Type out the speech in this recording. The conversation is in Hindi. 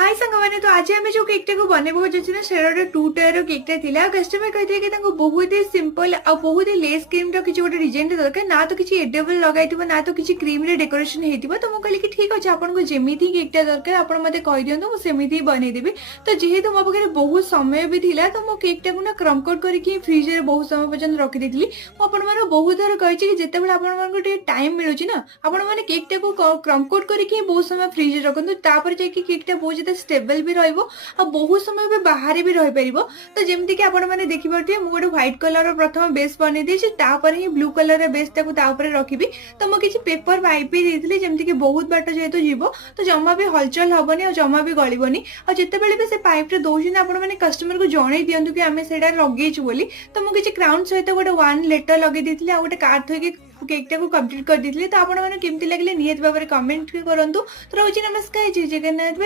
हाय सांगवाने तो आज आम जो केकटा को बनवा ना से टू टायर केकटा थिला कस्टमर कहते कि बहुत ही सिंपल आ बहुत ही लेस क्रीम किसी गोटे डिजाइन दरकार ना तो किसी एडेबल लगे ना तो किसी क्रीम रे डेकोरेशन होती तो मुझे कहली कि ठीक अच्छे आपको जमी केकटा दरकार आप मत कही दिखाँ मुझे ही बनईदेवी तो जेहेतु मो पाखे बहुत समय भी थिला तो मो केकटा को ना क्रमकोट करके फ्रिज में बहुत समय पर्यटन रखीदी मुझे बहुत थर कही जिते बड़े टाइम मिलूँ ना आपने केकटा को क्रमकोट करके बहुत समय फ्रिज रखुद तापर जाकि केकटा बहुत ज़्यादा स्टेबल भी रहिबो आ बहुत समय भी बाहर भी रही परिबो। तो जेमती कि आपण माने देखि परथिए मु गोटे व्हाइट कलर प्रथम बेस बनै देछि तापर ही ब्लू कलर बेस ताको ता ऊपर रखिबी। तो मु किछि पेपर वाइप भी देथिले जेमती कि बहुत बाट जेहेतु जीवो तो जमा भी हलचल हबनी और जमा भी गलिबनी और जेते बेले भी से पाइप रे दोछि ना आपण माने कस्टमर को जणै दियंतु कि आमे सेडा लगेछु बोली। तो मु किछि क्राउन सहित गोटे 1 लेटर लगे देथिले आ गोटे कार्ड थोइके केकटा को कंप्लीट कर देथिले। तो आपण माने केमती लागले नियत बाबरे कमेंट करंतु। तो रोजी नमस्कार जय जगन्नाथ।